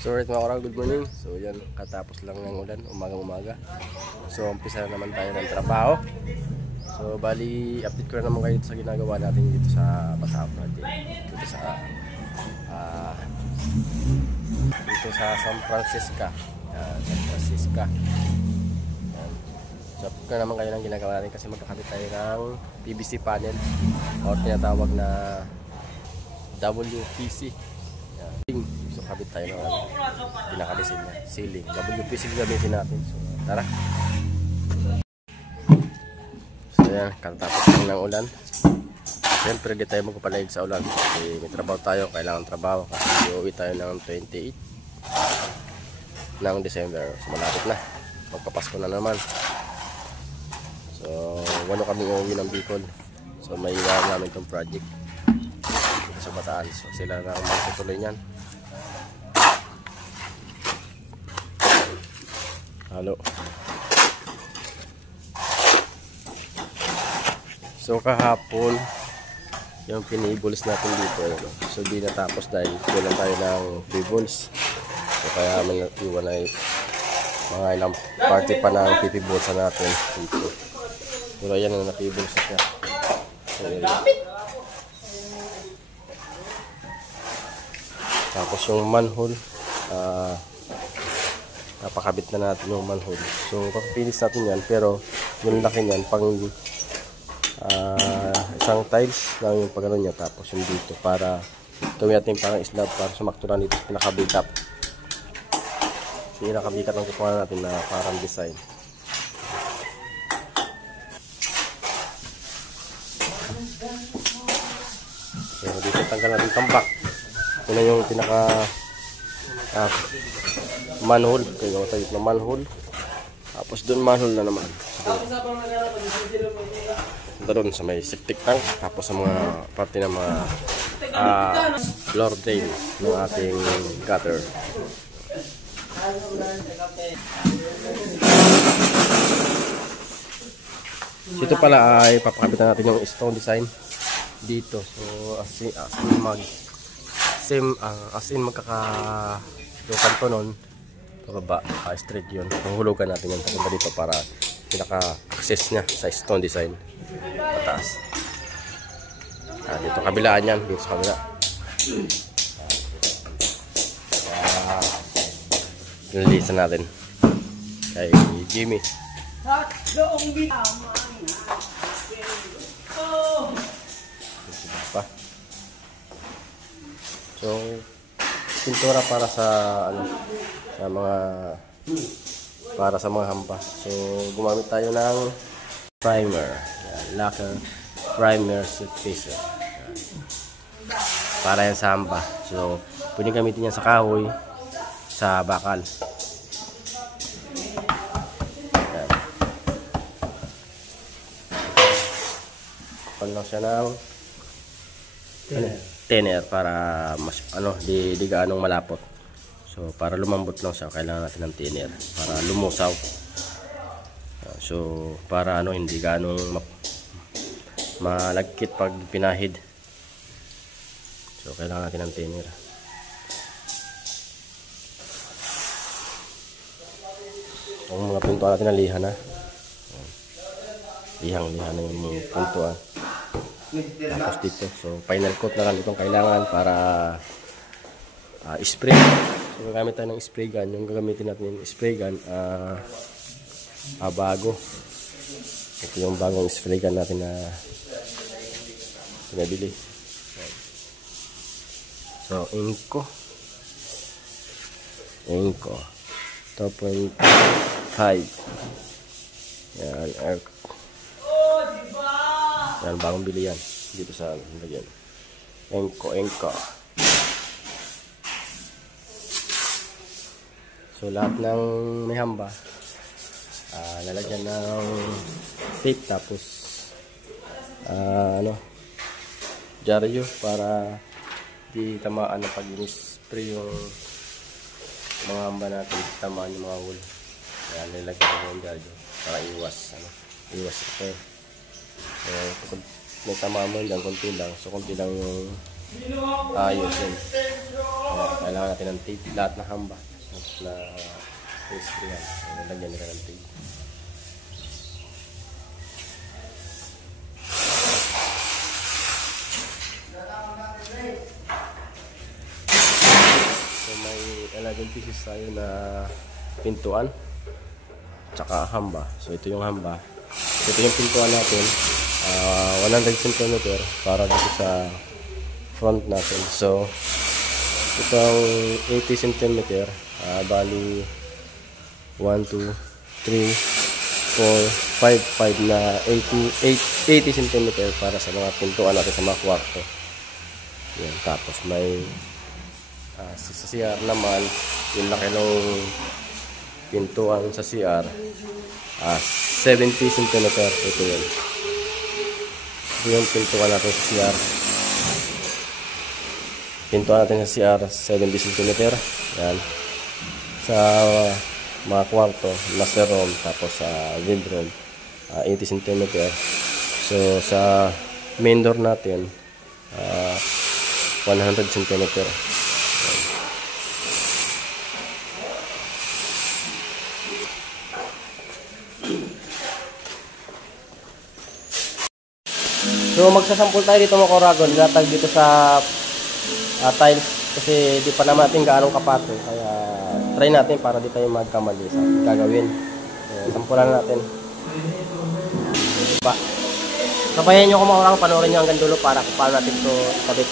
So right mga karang, good morning. So yan, katapos lang ng ulan, umaga. So umpisa na naman tayo ng trabaho. So bali, update ko na naman kayo sa ginagawa natin dito sa Pasao Project. Dito sa San Francisco. So update ko na naman kayo ng ginagawa natin kasi magkakabit tayo ng PVC panel o tinatawag na WPC. So kabit tayo ng pinakalisin niya, ceiling. WPC gamitin natin. So tara. So yan, katapos lang ng ulan. Siyempre di tayo magpapalayag sa ulan kasi may trabaho tayo, kailangan trabaho kasi uuwi tayo ng 28 ng December. So malapit na, magpapasko na naman. So walo kami uuwi ng Bicol. So may iwan namin itong project sa Bataan. So sila na magtutuloy niyan. Halo. So kahapon yung pinibulis natin dito, so di natapos dahil kulang tayo ng pibuls. So kaya may iwan ay mga ilang party pa ng pipibulsa natin dito. Pero ayan na napibulsa siya. So, tapos yung manhole, napakabit na natin yung manhole. So papilis natin yan, pero yung laki niyan pang isang tiles lang yung pagano niya, tapos yung dito para gawin natin parang slab para sumakto lang dito pinakabikat. Pinakabikat ang kukuha natin na parang design. So dito tanggal natin tambak. Ito na yung pinaka manhole, kaya tayo na manhole. Tapos doon manhole na naman. Doon sa may septic tank, tapos sa mga parte ng mga floor drain ng ating gutter. Dito pala ay papakapitan natin yung stone design dito. So as in yung kanto nun pababa, straight yun. Mahulugan natin yung papunta dito para pinaka-access nya sa stone design pataas. Dito kabilaan yan, dito sa kabila. Nililisan natin kay Jimmy. So pintura para sa sa mga hampa. So gumamit tayo ng primer, lacquer primer surfacer para yan sa hampa. So pwedeng gamitin yan sa kahoy, sa bakal. Pan lang siya ng thinner para mas di gaanong malapot. So para lumambot lang siya, kailangan natin ng thinner para lumusaw. So para hindi gaanong malagkit pag pinahid. So kailangan natin ng thinner. Ang mga pintuan natin na liha na. Lihang-liha na yung pintuan. Tapos dito, so final coat na lang itong kailangan para spray. So gagamit tayo ng spray gun. Yung gagamitin natin yung spray gun bago. Ito yung bagong spray gun natin na pinabili. So Inco 2.5. Yan, bagong bili yan dito sa lagyan. Inco. So lahat ng may hamba lalagyan ng tape, tapos dyaryo para di tamaan na pag spray yung mga hamba natin, tamaan yung mga wool. Kaya nilagyan ko yung dyaryo para iwas ito. So kung may tama mo dyan, konti lang. So konti lang yung ayos yun. Kaya kailangan natin ng tape. Lahat ng hamba na pastry yan. Nalagyan nila ng tape. So may 11 pieces tayo na pintuan tsaka hamba. So ito yung hamba. Ito yung pintuan natin. 100 cm para dito sa front natin. So itong 80 cm, bali 1, 2, 3, 4, 5 na 80 cm para sa mga pintuan natin sa mga kwarto. Yan. Tapos may sa CR naman, yung laki ng pintuan sa CR, 70 cm. Ito yun. Ito yung pintuan natin sa CR. Pintuan natin sa CR, 70 cm. Yan. Sa mga kwarto, master room, tapos sa bedroom, 80 cm. So sa main door natin, 100 cm. So magsasampol tayo dito mga Koragon, gatag dito sa tiles kasi di pa naman natin gaanong kapato, kaya try natin para di tayo magkamali sa gagawin. Sampulan natin. Diba? Sabayan nyo kung mga Koragon, panoorin nyo hanggang dulo para kung paano natin ito ikabit.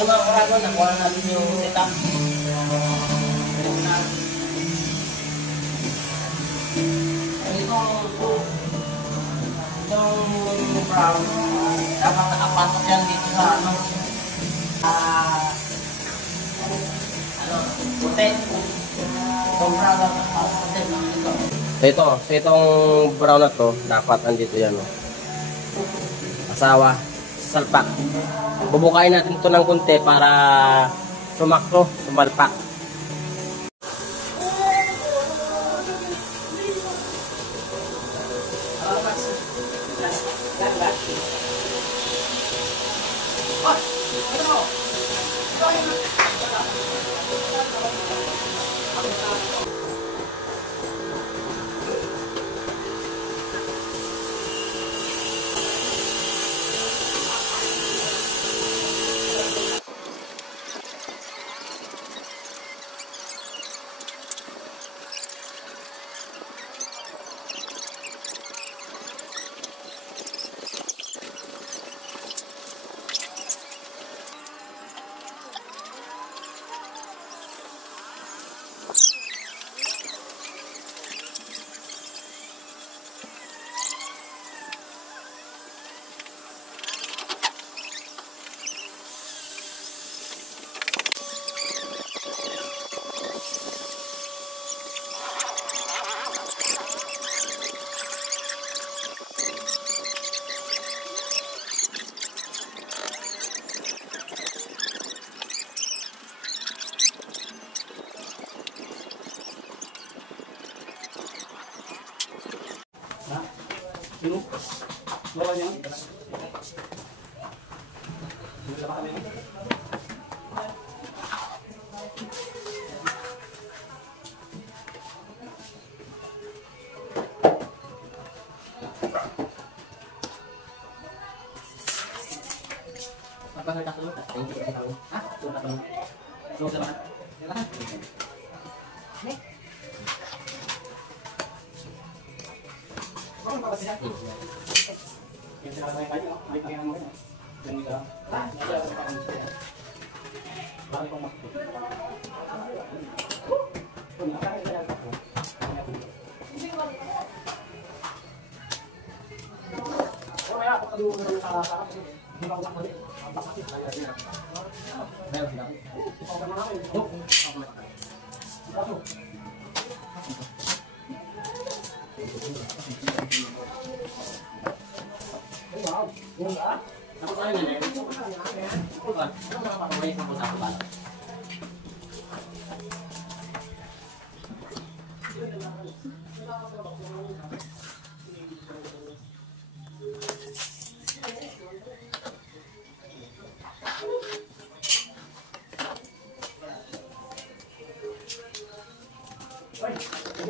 Yung mga Koragon, nakuha na natin yung setup. Itong brown, dapat nakapasok yan dito sa puti. Itong brown, nakapasok din dito. So itong brown na to, dapat andito yan. Asawa, salpak. Bubukain natin ito ng konti para sumakto, sumalpak.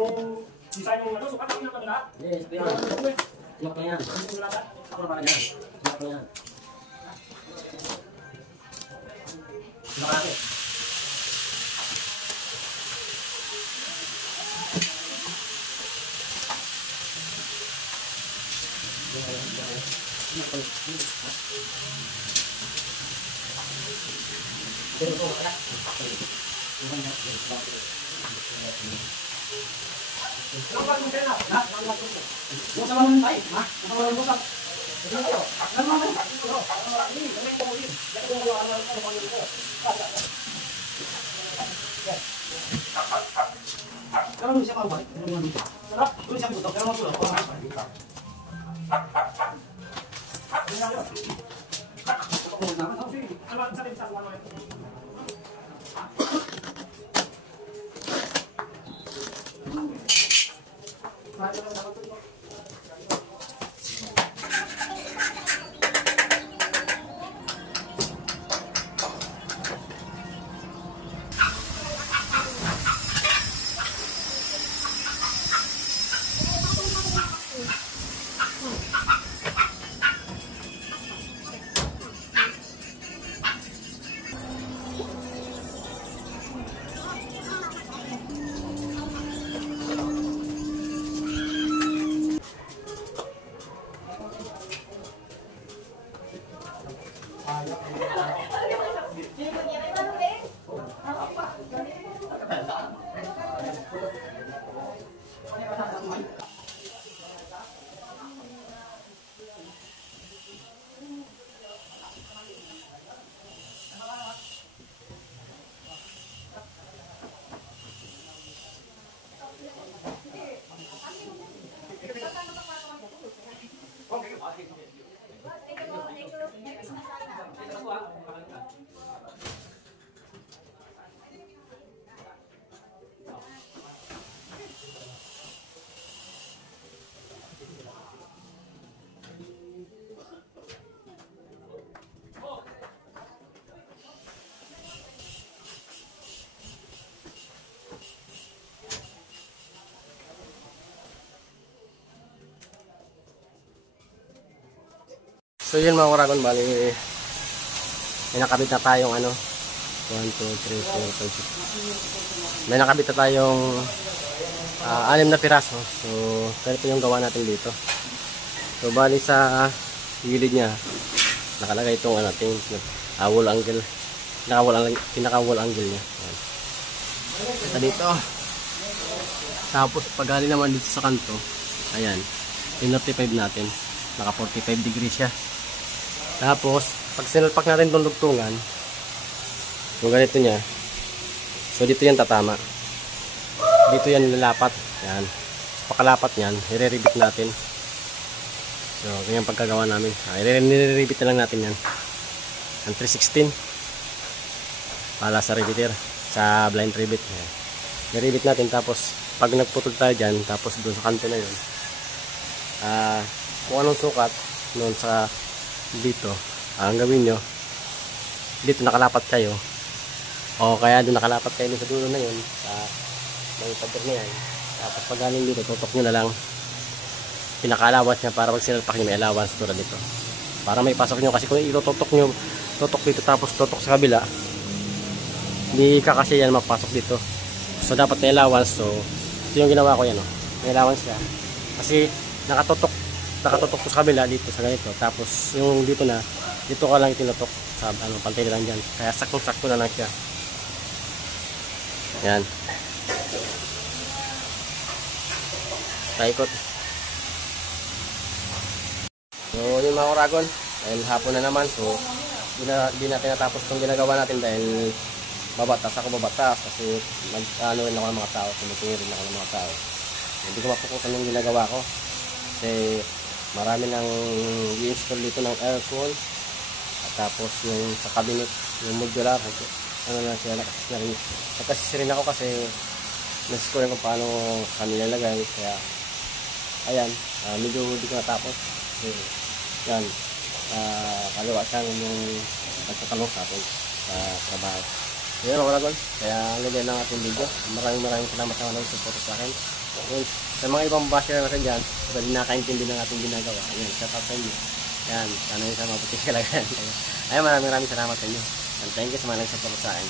Yung design yung ano, sukat ang pinapad lahat. Yes, kuya. Lock na yan. Lock na yan. Lock na yan. Lock natin. Pero ito, wala. So yun mga kuragon, bali may nakabit na tayong ano 1, 2, 3, 4, 5, 6. May nakabit na tayong 6 na piraso. So ganito yung gawa natin dito. So bali sa gilid nya nakalagay itong ano, wall angle, pinaka-wall angle nya. Ito dito. Tapos pag naman dito sa kanto, ayan, 35 natin, naka 45 degrees siya. Tapos, pag sinalpak natin itong dugtungan, yung ganito niya, so dito yan tatama. Dito yan lalapat. Yan. So, pakalapat yan, i-re-rebit natin. So, ganyan pagkagawa namin. I-re-rebit na lang natin yan. Ang 316. Para sa rebiter. Sa blind rebit. I-rebit natin, tapos, pag nagputol tayo dyan, tapos doon sa kanto na yun, kung anong sukat, noon sa dito, ang gawin nyo dito nakalapat kayo, o kaya doon nakalapat kayo sa dulo na yun sa may pader na yan. Tapos pag galing dito, tutok nyo na lang pinakalawas nya para pag sinalpak nyo may allowance tulad dito, para may pasok nyo. Kasi kung itututok nyo tutok dito tapos tutok sa kabila, hindi kakasya yan mapasok dito. So dapat may allowance. So ito yung ginawa ko yan, oh. May allowance siya kasi nakatutok to sa kabila dito sa ganito, tapos yung dito ka lang tinutok sa pantay lang dyan, kaya saktong-sakto na lang siya. Yan, paikot. So yung mga Oragon, dahil hapon na naman, so di natin natapos itong ginagawa natin dahil babatas kasi ano rin ako ng mga tao, tumutingin rin ako ng mga tao. Hindi ko mapukusan yung ginagawa ko kasi marami nang i-install dito ng aircon, at tapos yung sa cabinet, yung modular, ano na siya, nakasisi rin ako kasi nasiko rin kung paano kami nilalagay, kaya ayan, medyo hindi ko natapos kasi yan, kaliwa siya yung nagtatalong sa atin sa trabaho. Yan mga Oragon, kaya lagyan lang ating video. Maraming salamat sa mga support sa akin. Yun, sa mga ibang basher natin dyan, kasi nakakaintindi ng ating ginagawa. Ayan, shout out sa inyo. Yan, sana yung sa mabuti kalagayan. Ayan, maraming salamat sa inyo. And thank you sa mga nag-support sa akin.